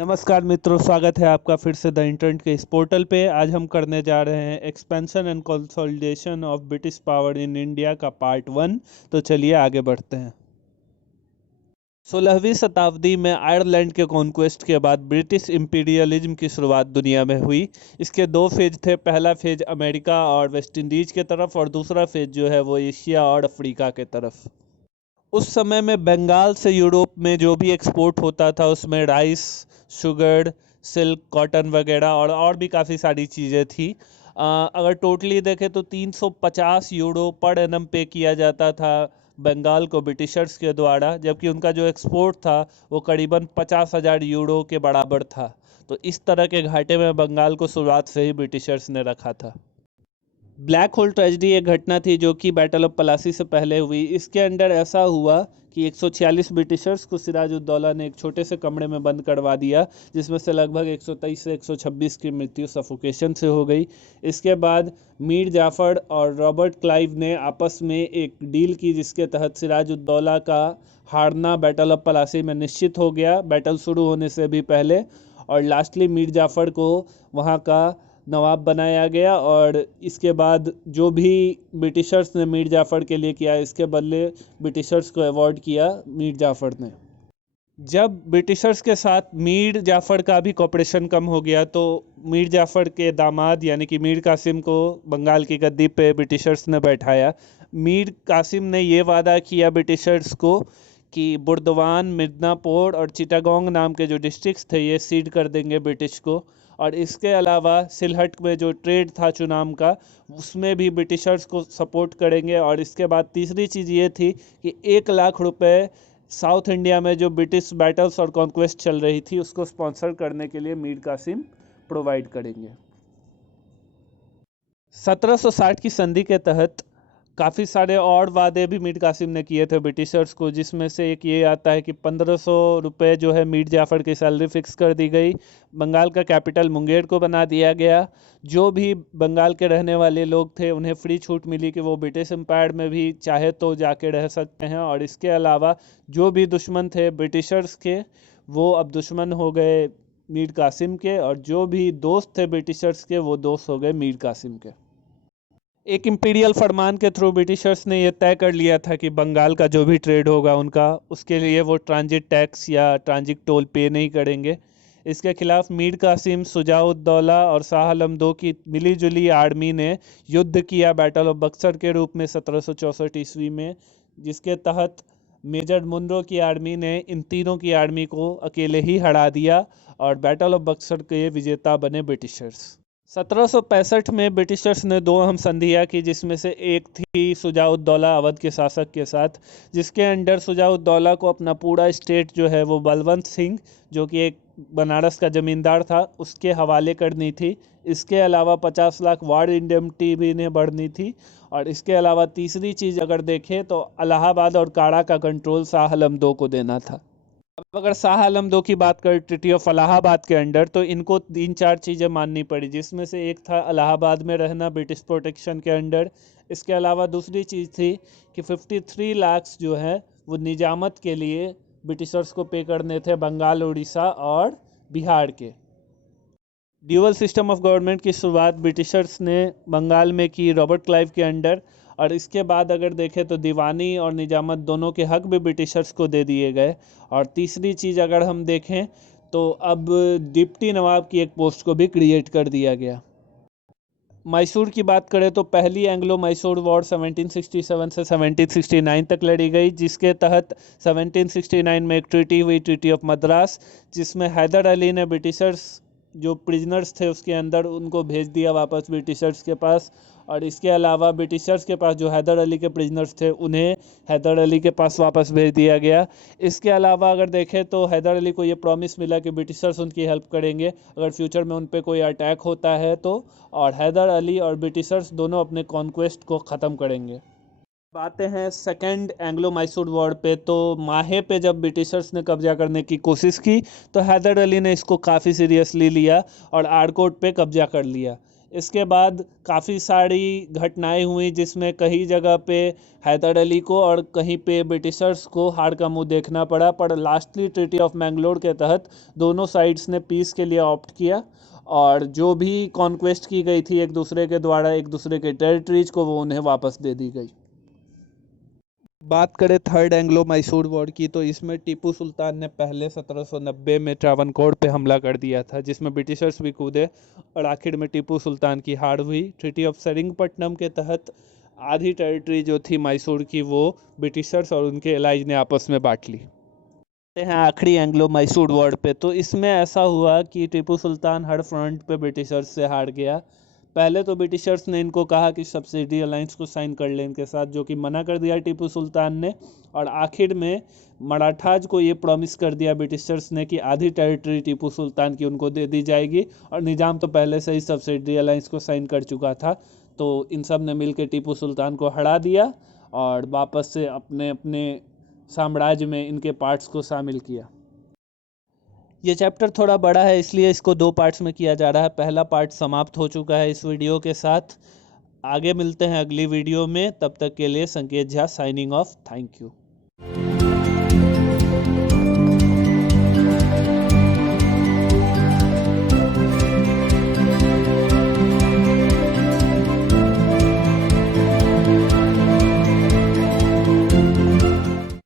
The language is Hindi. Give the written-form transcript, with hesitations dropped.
नमस्कार मित्रों, स्वागत है आपका फिर से द इंटरनेट के इस पोर्टल पे। आज हम करने जा रहे हैं expansion and consolidation of British power in India का पार्ट 1। तो चलिए आगे बढ़ते हैं। 16वीं शताब्दी में आयरलैंड के कॉन्क्वेस्ट के बाद ब्रिटिश इंपीरियलिज्म की शुरुआत दुनिया में हुई। इसके दो फेज थे। पहला फेज अमेरिका और वेस्ट इंडीज के तरफ, और दूसरा फेज जो है वो एशिया और अफ्रीका के तरफ। उस समय में बंगाल से यूरोप में जो भी एक्सपोर्ट होता था उसमें राइस, शुगर, सिल्क, कॉटन वगैरह और भी काफ़ी सारी चीज़ें थी। अगर टोटली देखें तो 350 यूरो पर एनम पे किया जाता था बंगाल को ब्रिटिशर्स के द्वारा, जबकि उनका जो एक्सपोर्ट था वो करीबन 50,000 यूरो के बराबर था। तो इस तरह के घाटे में बंगाल को शुरुआत से ही ब्रिटिशर्स ने रखा था। ब्लैक होल ट्रेजेडी एक घटना थी जो कि बैटल ऑफ प्लासी से पहले हुई। इसके अंदर ऐसा हुआ कि 146 ब्रिटिशर्स को सिराजुद्दौला ने एक छोटे से कमरे में बंद करवा दिया, जिसमें से लगभग 123 से 126 की मृत्यु सफोकेशन से हो गई। इसके बाद मीर जाफर और रॉबर्ट क्लाइव ने आपस में एक डील की, जिसके तहत सिराजुद्दौला का हारना बैटल ऑफ प्लासी में निश्चित हो गया बैटल शुरू होने से भी पहले। और लास्टली मीर जाफर को वहाँ का नवाब बनाया गया, और इसके बाद जो भी ब्रिटिशर्स ने मीर जाफ़र के लिए किया, इसके बदले ब्रिटिशर्स को अवॉर्ड किया मीर जाफ़र ने। जब ब्रिटिशर्स के साथ मीर जाफ़र का भी कॉपरेशन कम हो गया, तो मीर जाफ़र के दामाद यानी कि मीर कासिम को बंगाल की गद्दी पे ब्रिटिशर्स ने बैठाया। मीर कासिम ने ये वादा किया ब्रिटिशर्स को कि बुर्दवान, मिदनापुर और चिटागोंग नाम के जो डिस्ट्रिक्ट्स थे ये सीड कर देंगे ब्रिटिश को। और इसके अलावा सिलहट में जो ट्रेड था चुनाम का, उसमें भी ब्रिटिशर्स को सपोर्ट करेंगे। और इसके बाद तीसरी चीज़ ये थी कि 1 लाख रुपए साउथ इंडिया में जो ब्रिटिश बैटल्स और कॉन्क्वेस्ट चल रही थी उसको स्पॉन्सर करने के लिए मीर कासिम प्रोवाइड करेंगे। 1760 की संधि के तहत काफ़ी सारे और वादे भी मीर कासिम ने किए थे ब्रिटिशर्स को, जिसमें से एक ये आता है कि 1500 रुपये जो है मीर जाफ़र की सैलरी फिक्स कर दी गई। बंगाल का कैपिटल मुंगेर को बना दिया गया। जो भी बंगाल के रहने वाले लोग थे उन्हें फ्री छूट मिली कि वो ब्रिटिश एम्पायर में भी चाहे तो जाके रह सकते हैं। और इसके अलावा जो भी दुश्मन थे ब्रिटिशर्स के, वो अब दुश्मन हो गए मीर कासिम के, और जो भी दोस्त थे ब्रिटिशर्स के वो दोस्त हो गए मीर कासिम के। एक इंपीरियल फरमान के थ्रू ब्रिटिशर्स ने यह तय कर लिया था कि बंगाल का जो भी ट्रेड होगा उनका, उसके लिए वो ट्रांजिट टैक्स या ट्रांजिट टोल पे नहीं करेंगे। इसके खिलाफ मीर कासिम, शुजाउद्दौला और शाह आलम II की मिलीजुली आर्मी ने युद्ध किया बैटल ऑफ बक्सर के रूप में 1764 ईस्वी में, जिसके तहत मेजर मुनरो की आर्मी ने इन तीनों की आर्मी को अकेले ही हरा दिया, और बैटल ऑफ बक्सर के विजेता बने ब्रिटिशर्स। 1765 में ब्रिटिशर्स ने दो अहम संधियां की, जिसमें से एक थी शुजाउद्दौला अवध के शासक के साथ, जिसके अंडर शुजाउद्दौला को अपना पूरा स्टेट जो है वो बलवंत सिंह, जो कि एक बनारस का ज़मींदार था, उसके हवाले करनी थी। इसके अलावा 50 लाख वार इंडेमनिटी भी इन्हें बढ़नी थी। और इसके अलावा तीसरी चीज़ अगर देखें तो इलाहाबाद और काड़ा का कंट्रोल शाह आलम II को देना था। अब अगर शाह आलम II की बात करें ट्रीटी ऑफ इलाहाबाद के अंडर, तो इनको 3-4 चीज़ें माननी पड़ी, जिसमें से एक था इलाहाबाद में रहना ब्रिटिश प्रोटेक्शन के अंडर। इसके अलावा दूसरी चीज़ थी कि 53 लाख जो है वो निजामत के लिए ब्रिटिशर्स को पे करने थे, बंगाल, उड़ीसा और बिहार के। ड्यूअल सिस्टम ऑफ गवर्नमेंट की शुरुआत ब्रिटिशर्स ने बंगाल में की रॉबर्ट क्लाइव के अंडर। और इसके बाद अगर देखें तो दीवानी और निजामत दोनों के हक भी ब्रिटिशर्स को दे दिए गए। और तीसरी चीज़ अगर हम देखें तो अब डिप्टी नवाब की एक पोस्ट को भी क्रिएट कर दिया गया। मैसूर की बात करें तो पहली एंग्लो मैसूर वॉर 1767 से 1769 तक लड़ी गई, जिसके तहत 1769 में एक ट्रीटी हुई, ट्रीटी ऑफ मद्रास, जिसमें हैदर अली ने ब्रिटिशर्स जो प्रिजनर्स थे उसके अंदर उनको भेज दिया वापस ब्रिटिशर्स के पास। और इसके अलावा ब्रिटिशर्स के पास जो हैदर अली के प्रिजनर्स थे उन्हें हैदर अली के पास वापस भेज दिया गया। इसके अलावा अगर देखें तो हैदर अली को ये प्रॉमिस मिला कि ब्रिटिशर्स उनकी हेल्प करेंगे अगर फ्यूचर में उन पर कोई अटैक होता है तो, और हैदर अली और ब्रिटिशर्स दोनों अपने कॉन्क्वेस्ट को ख़त्म करेंगे। बातें हैं सेकेंड एंग्लो मैसूर वॉर पे, तो माहे पे जब ब्रिटिशर्स ने कब्जा करने की कोशिश की तो हैदर अली ने इसको काफ़ी सीरियसली लिया और आरकोट पे कब्जा कर लिया। इसके बाद काफ़ी सारी घटनाएं हुई जिसमें कई जगह पे हैदर अली को और कहीं पे ब्रिटिशर्स को हार का मुंह देखना पड़ा, पर लास्टली ट्रीटी ऑफ मैंगलोर के तहत दोनों साइड्स ने पीस के लिए ऑप्ट किया और जो भी कॉन्क्वेस्ट की गई थी एक दूसरे के द्वारा एक दूसरे के टेरिटरीज को, वो उन्हें वापस दे दी गई। बात करें थर्ड एंग्लो मैसूर वॉर की, तो इसमें टीपू सुल्तान ने पहले 1790 में ट्रावनकोर पे हमला कर दिया था, जिसमें ब्रिटिशर्स भी कूदे और आखिर में टीपू सुल्तान की हार हुई। ट्रीटी ऑफ सेरिंगपट्टनम के तहत आधी टेरिटरी जो थी मैसूर की, वो ब्रिटिशर्स और उनके एलाइज ने आपस में बांट ली। हैं आखिरी एंग्लो मैसूर वॉर पे, तो इसमें ऐसा हुआ कि टीपू सुल्तान हर फ्रंट पे ब्रिटिशर्स से हार गया। पहले तो ब्रिटिशर्स ने इनको कहा कि सब्सिडी अलायंस को साइन कर ले इनके साथ, जो कि मना कर दिया टीपू सुल्तान ने, और आखिर में मराठाज को ये प्रॉमिस कर दिया ब्रिटिशर्स ने कि आधी टेरिटरी टीपू सुल्तान की उनको दे दी जाएगी, और निज़ाम तो पहले से ही सब्सिडी अलायंस को साइन कर चुका था। तो इन सब ने मिलकर टीपू सुल्तान को हरा दिया और वापस से अपने अपने साम्राज्य में इनके पार्ट्स को शामिल किया। ये चैप्टर थोड़ा बड़ा है इसलिए इसको 2 पार्ट्स में किया जा रहा है। पहला पार्ट समाप्त हो चुका है इस वीडियो के साथ। आगे मिलते हैं अगली वीडियो में, तब तक के लिए संकेत Jha signing off. Thank you.